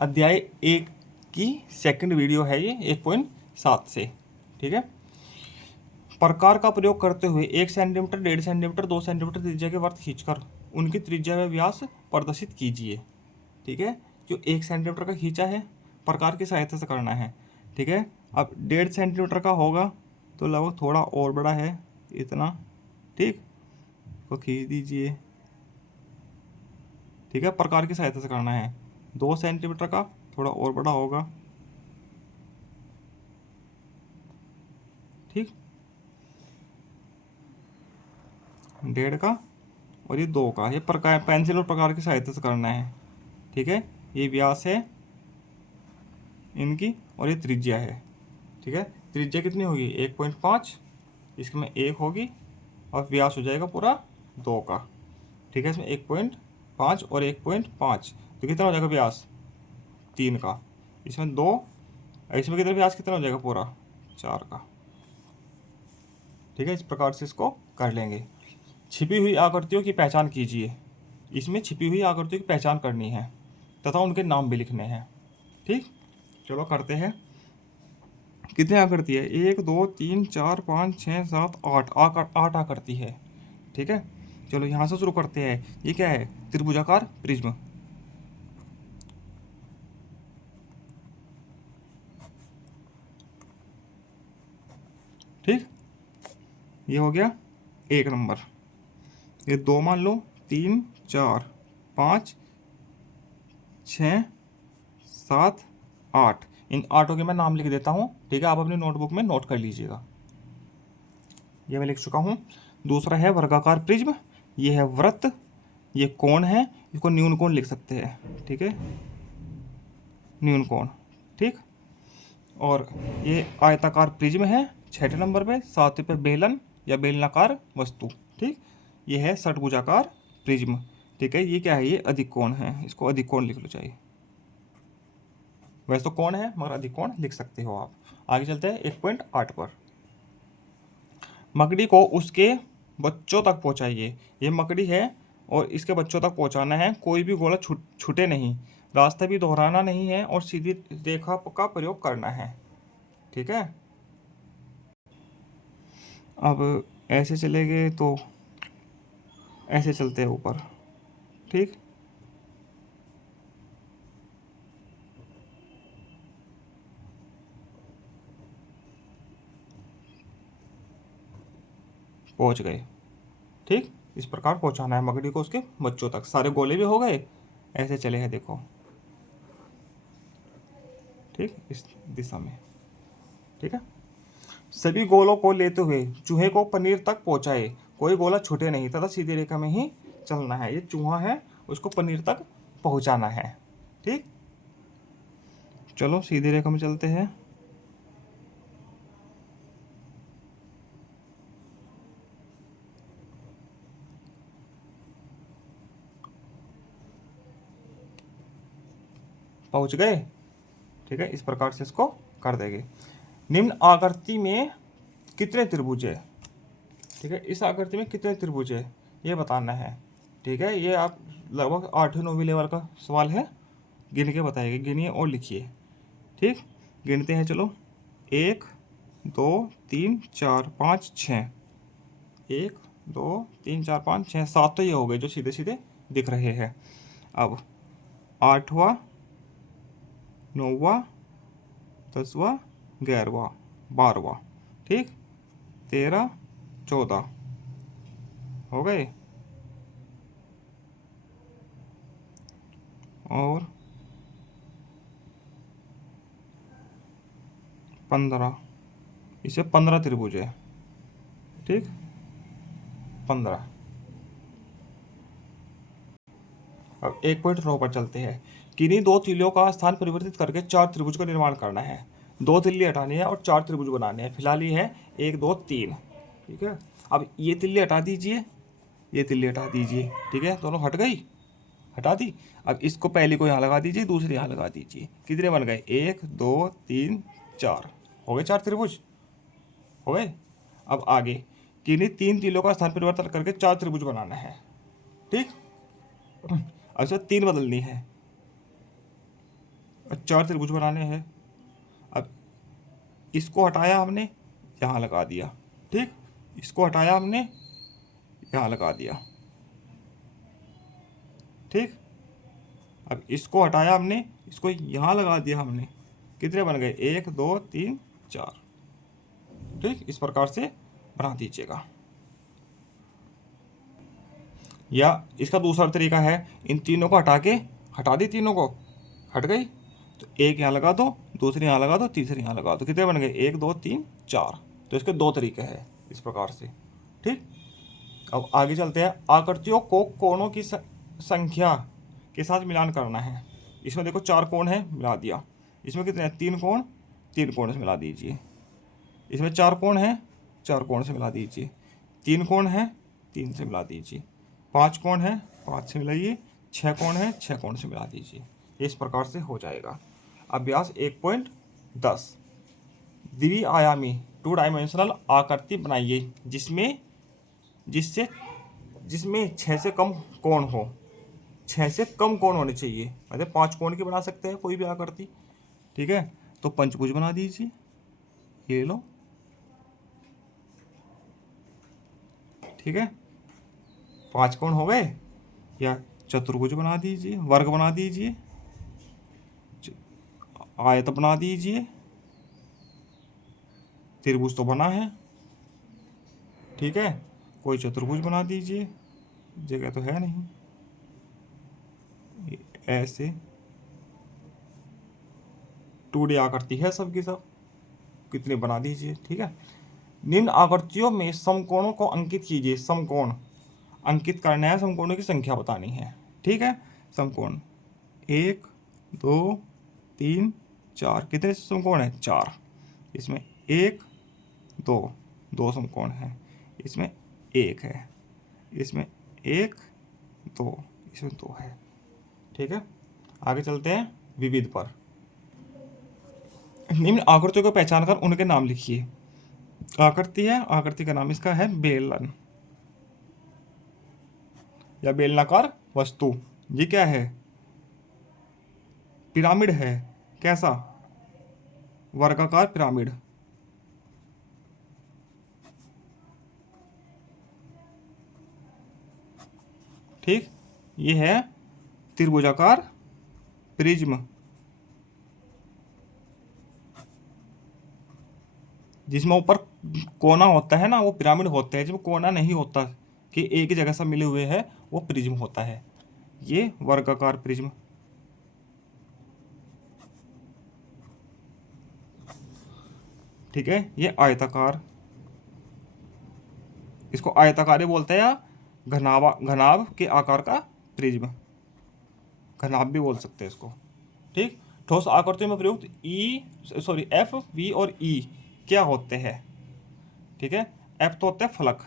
अध्याय 1 की second video है ये 1.7 से। ठीक है। प्रकार का प्रयोग करते हुए 1 सेंटीमीटर, 1.5 सेंटीमीटर, 2 सेंटीमीटर त्रिज्या के वृत्त खींचकर उनकी त्रिज्या व व्यास प्रदर्शित कीजिए। ठीक है। जो 1 सेंटीमीटर का खींचा है प्रकार की सहायता से करना है। ठीक है। अब 1.5 सेंटीमीटर का होगा तो लगभग थोड़ा और बड़ा है, इतना। ठीक, तो खींच दीजिए। ठीक है, प्रकार की सहायता से करना है। 2 सेंटीमीटर का थोड़ा और बड़ा होगा। ठीक, 1.5 का और ये 2 का, ये प्रकार पेंसिल और प्रकार की सहायता से करना है। ठीक है, ये व्यास है इनकी और ये त्रिज्या है। ठीक है, त्रिज्या कितनी होगी 1.5, इसमें 1 होगी और व्यास हो जाएगा पूरा 2 का। ठीक है, इसमें 1.5 और 1.5 तो कितना हो जाएगा व्यास 3 का। इसमें 2, इसमें कितना व्यास कितना हो जाएगा पूरा 4 का। ठीक है, इस प्रकार से इसको कर लेंगे। छिपी हुई आकृतियों की पहचान कीजिए। इसमें छिपी हुई आकृतियों की पहचान करनी है तथा उनके नाम भी लिखने हैं। ठीक, चलो करते हैं। कितनी आकृति है 1 2 3 4 5 6 7 8 8 आकृति है। ठीक है, चलो यहाँ से शुरू करते हैं। ये क्या है त्रिभुजाकार प्रिज्म। ठीक, ये हो गया 1 नंबर। ये 2 मान लो, 3 4 5 6 7 8। इन 8 के मैं नाम लिख देता हूँ। ठीक है, आप अपनी नोटबुक में नोट कर लीजिएगा। ये मैं लिख चुका हूँ। दूसरा है वर्गाकार प्रिज्म, ये है वृत्त, ये कोण है, इसको न्यून कोण लिख सकते हैं। ठीक है, न्यून कोण। ठीक, और ये आयताकार प्रिज्म है 6 नंबर पे, 7 पे बेलन या बेलनाकार वस्तु। ठीक, ये है षटभुजाकार प्रिज्म। ठीक है, ये क्या है ये अधिक कोण है, इसको अधिक कोण लिख लो चाहिए। वैसे तो कोण है मगर अधिक कोण लिख सकते हो आप। आगे चलते हैं 1.8 पर। मकड़ी को उसके बच्चों तक पहुंचाइए। ये मकड़ी है और इसके बच्चों तक पहुंचाना है। कोई भी गोला छूटे नहीं, रास्ता भी दोहराना नहीं है और सीधी रेखा का प्रयोग करना है। ठीक है, अब ऐसे चलेंगे तो ऐसे चलते हैं ऊपर। ठीक, पहुंच गए। ठीक, इस प्रकार पहुंचाना है मकड़ी को उसके बच्चों तक। सारे गोले भी हो गए, ऐसे चले हैं देखो। ठीक, इस दिशा में। ठीक है, सभी गोलों को लेते हुए चूहे को पनीर तक पहुंचाए। कोई गोला छूटे नहीं तथा सीधी रेखा में ही चलना है। ये चूहा है, उसको पनीर तक पहुंचाना है। ठीक, चलो सीधी रेखा में चलते हैं। पहुंच गए। ठीक है, इस प्रकार से इसको कर देंगे। निम्न आकृति में कितने त्रिभुज है। ठीक है, इस आकृति में कितने त्रिभुज है ये बताना है। ठीक है, ये आप लगभग 8वीं 9वीं लेवल का सवाल है, गिन के बताइए, गिनिए और लिखिए। ठीक, गिनते हैं चलो। 1 2 3 4 5 6। 1 2 3 4 5 6 7 तो ये हो गए जो सीधे सीधे दिख रहे हैं। अब 8वां 9वां 10वां 11वां 12वां। ठीक, 13 14 हो गए और 15। इसे 15 त्रिभुज है। ठीक, 15। अब 1.9 पर चलते हैं। किन्हीं 2 तीलियों का स्थान परिवर्तित करके 4 त्रिभुज का निर्माण करना है। 2 तिल्ली हटानी है और 4 त्रिभुज बनाने हैं। फिलहाल ये है 1 2 3। ठीक है, अब ये तिल्ली हटा दीजिए, ये तिल्ली हटा दीजिए। ठीक है, दोनों हट गई, हटा दी। अब इसको पहले को यहाँ लगा दीजिए, दूसरी यहाँ लगा दीजिए। कितने बन गए 1 2 3 4। हो गए 4 त्रिभुज, हो गए। अब आगे किन्हीं 3 तिलों का स्थान परिवर्तन करके 4 त्रिभुज बनाना है। ठीक, अच्छा 3 बदलनी है। और 4 त्रिभुज बनाने हैं। अब इसको हटाया हमने, यहाँ लगा दिया, ठीक। इसको हटाया हमने, यहाँ लगा दिया, ठीक। अब इसको हटाया हमने, इसको यहाँ लगा दिया हमने। कितने बन गए? 1 2 3 4, ठीक। इस प्रकार से बना दीजिएगा। या इसका दूसरा तरीका है, इन तीनों को हटा के, हटा दी, तीनों को हट गई, तो एक यहाँ लगा दो, दूसरी यहाँ लगा दो, तीसरी यहाँ लगा दो। कितने बन गए? 1 2 3 4। तो इसके 2 तरीके हैं इस प्रकार से, ठीक। अब आगे चलते हैं। आकृतियों को कोणों की संख्या के साथ मिलान करना है। इसमें देखो 4 कोण है, मिला दिया। इसमें कितने हैं? 3 कोण, 3 कोण से मिला दीजिए। इसमें 4 कोण है, 4 कोण से मिला दीजिए। 3 कोण है, 3 से मिला दीजिए। 5 कोण है, 5 से मिलाइए। 6 कोण है, 6 कोण से मिला दीजिए। इस प्रकार से हो जाएगा। अभ्यास 1.10, द्विआयामी 2 डायमेंशनल आकृति बनाइए जिसमें 6 से कम कोण हो। 6 से कम कोण होने चाहिए, मतलब 5 कोण की बना सकते हैं कोई भी आकृति, ठीक है। तो पंचभुज बना दीजिए, ये लो, ठीक है। 5 कोण हो गए। या चतुर्भुज बना दीजिए, वर्ग बना दीजिए, आयत बना दीजिए, त्रिभुज तो बना है, ठीक है। कोई चतुर्भुज बना दीजिए, जगह तो है नहीं, ऐसे 2D आकृति है सबकी सब, कितने बना दीजिए, ठीक है। निम्न आकृतियों में समकोणों को अंकित कीजिए। समकोण अंकित करना है, समकोणों की संख्या बतानी है, ठीक है। समकोण 1 2 3 4, कितने समकोण है? 4। इसमें 1 2, 2 समकोण है। इसमें 1 है, इसमें 1 2, इसमें 2 है, ठीक है। आगे चलते हैं विविध पर। निम्न आकृतियों को पहचान कर उनके नाम लिखिए। आकृति है, आकृति का नाम इसका है बेलन या बेलनाकार वस्तु। ये क्या है? पिरामिड है। कैसा? वर्गाकार पिरामिड, ठीक। ये है त्रिभुजाकार प्रिज्म, जिसमें ऊपर कोना होता है ना, वो पिरामिड होते हैं। जिसमें कोना नहीं होता कि एक ही जगह से मिले हुए हैं, वो प्रिज्म होता है। ये वर्गाकार प्रिज्म, ठीक है। ये आयताकार, इसको आयताकार ही बोलते हैं, या घनाभ के आकार का प्रिज्म, घनाभ भी बोल सकते हैं इसको, ठीक। ठोस आकृतियों में प्रयुक्त एफ वी और ई क्या होते हैं? ठीक है। एफ तो होता है फलक,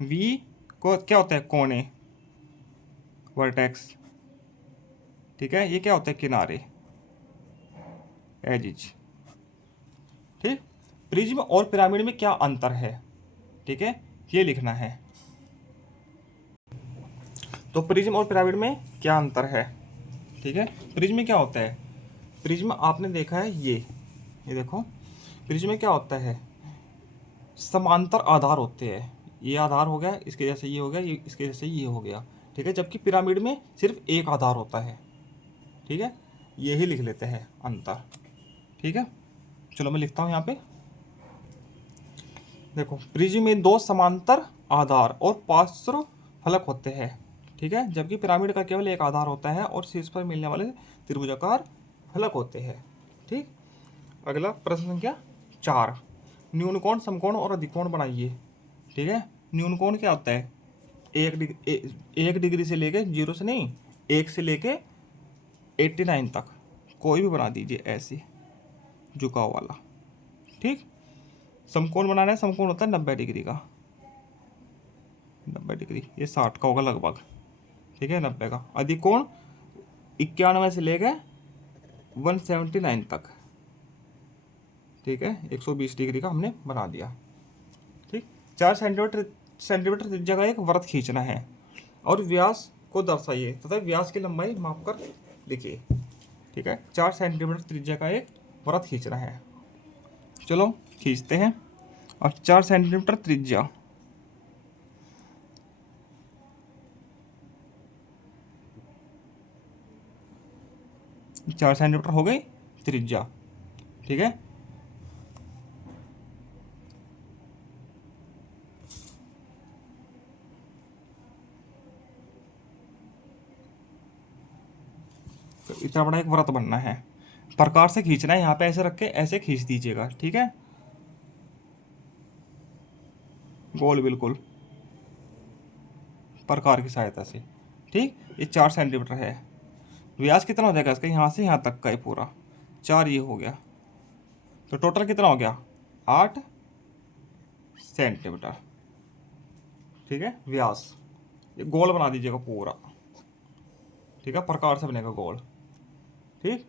वी को क्या होता है? कोने, वर्टेक्स, ठीक है। ये क्या होता है? किनारे, एजिज, ठीक। प्रिज्म और पिरामिड में क्या अंतर है? ठीक है, ये लिखना है। तो प्रिज्म और पिरामिड में क्या अंतर है? ठीक है। प्रिज्म में क्या होता है? प्रिज्म आपने देखा है, ये देखो, प्रिज्म में क्या होता है? समांतर आधार होते हैं। ये आधार हो गया, इसके जैसे ये हो गया, ये इसके जैसे ये हो गया, ठीक है। जबकि पिरामिड में सिर्फ एक आधार होता है, ठीक है। यही लिख लेते हैं अंतर, ठीक है। चलो मैं लिखता हूँ यहाँ पे, देखो, प्रिज्म में 2 समांतर आधार और पार्श्व फलक होते हैं, ठीक है। जबकि पिरामिड का केवल एक आधार होता है और शीर्ष पर मिलने वाले त्रिभुजाकार फलक होते हैं, ठीक। अगला प्रश्न संख्या 4, न्यून कोण, समकोण और अधिकोण बनाइए, ठीक है। न्यून कोण क्या होता है? 1 डिग्री से लेके 0 से नहीं, 1 से लेके 89 तक कोई भी बना दीजिए, ऐसे झुकाव वाला, ठीक। समकोण बनाना है, समकोण होता है 90 डिग्री का, 90 डिग्री, ये 60 का होगा लगभग, ठीक है, 90 का। अधिकोण 91 से लेके 179 तक, ठीक है, 120 डिग्री का हमने बना दिया, ठीक। 4 सेंटीमीटर त्रिज्या का एक वृत्त खींचना है और व्यास को दर्शाइए तथा व्यास की लंबाई माप कर लिखिए। ठीक है, 4 सेंटीमीटर त्रिज्या का एक वृत्त खींचना है। चलो खींचते हैं। अब 4 सेंटीमीटर त्रिज्या, 4 सेंटीमीटर हो गई त्रिज्या। ठीक है, तो इतना बड़ा एक वृत्त बनना है, प्रकार से खींचना है। यहाँ पे ऐसे रख के ऐसे खींच दीजिएगा। ठीक है, गोल बिल्कुल प्रकार की सहायता से। ठीक, ये 4 सेंटीमीटर है। व्यास कितना हो जाएगा इसका, यहाँ से यहाँ तक का ये पूरा 4 ये हो गया, तो टोटल कितना हो गया 8 सेंटीमीटर। ठीक है, व्यास ये गोल बना दीजिएगा पूरा। ठीक है, प्रकार से बनेगा गोल। ठीक,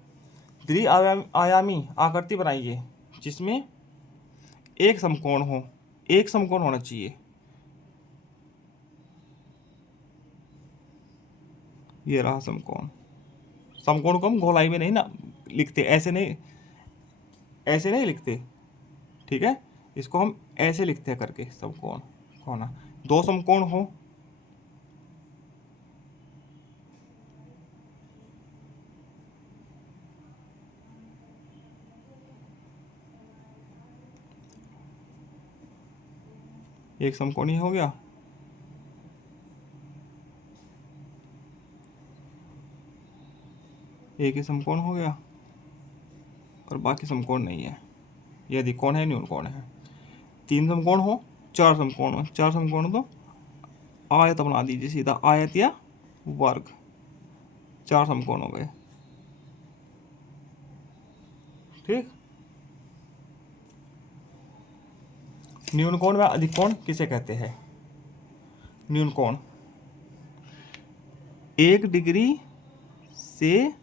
आयामी आकृति बनाइए जिसमें एक समकोण हो, एक समकोण होना चाहिए। ये रहा समकोण। समकोण को हम गोलाई में नहीं ना लिखते, ऐसे नहीं, ऐसे नहीं लिखते। ठीक है, इसको हम ऐसे लिखते हैं करके, समकोण होना। 2 समकोण हो, एक समकोण ही हो गया, एक ही समकोण हो गया और बाकी समकोण नहीं है। यदि कोण है न्यून कोण है। 3 समकोण हो, 4 समकोण हो, 4 समकोण तो आयत बना दीजिए सीधा, आयत या वर्ग। 4 समकोण हो गए। ठीक, न्यून कोण व अधिक कोण किसे कहते हैं। न्यून कोण 1 डिग्री से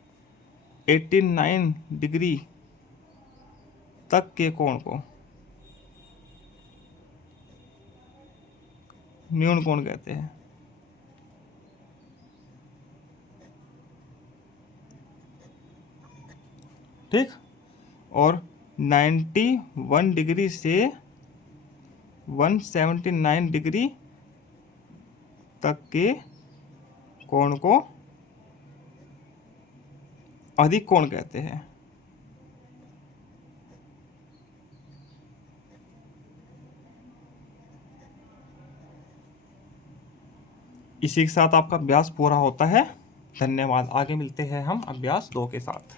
89 डिग्री तक के कोण को न्यून कोण कहते हैं। ठीक, और 91 डिग्री से 179 डिग्री तक के कोण को अधिक कोण कहते हैं। इसी के साथ आपका अभ्यास पूरा होता है। धन्यवाद। आगे मिलते हैं हम अभ्यास 2 के साथ।